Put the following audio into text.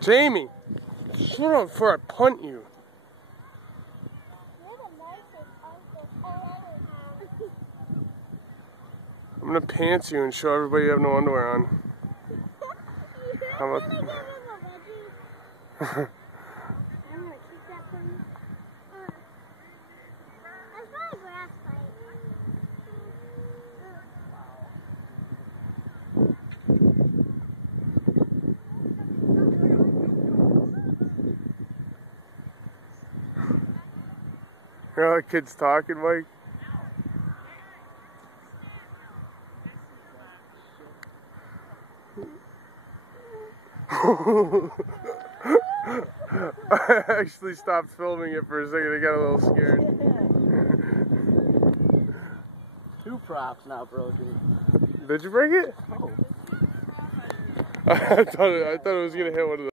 Jamie, slow down before I punt you. I'm gonna pants you and show everybody you have no underwear on. How about? I'm gonna keep that for me. That's not a grass fight. You know how the kid's talking, Mike? I actually stopped filming it for a second. I got a little scared. 2 props now broken. Did you break it? Oh. I thought it was gonna hit one of the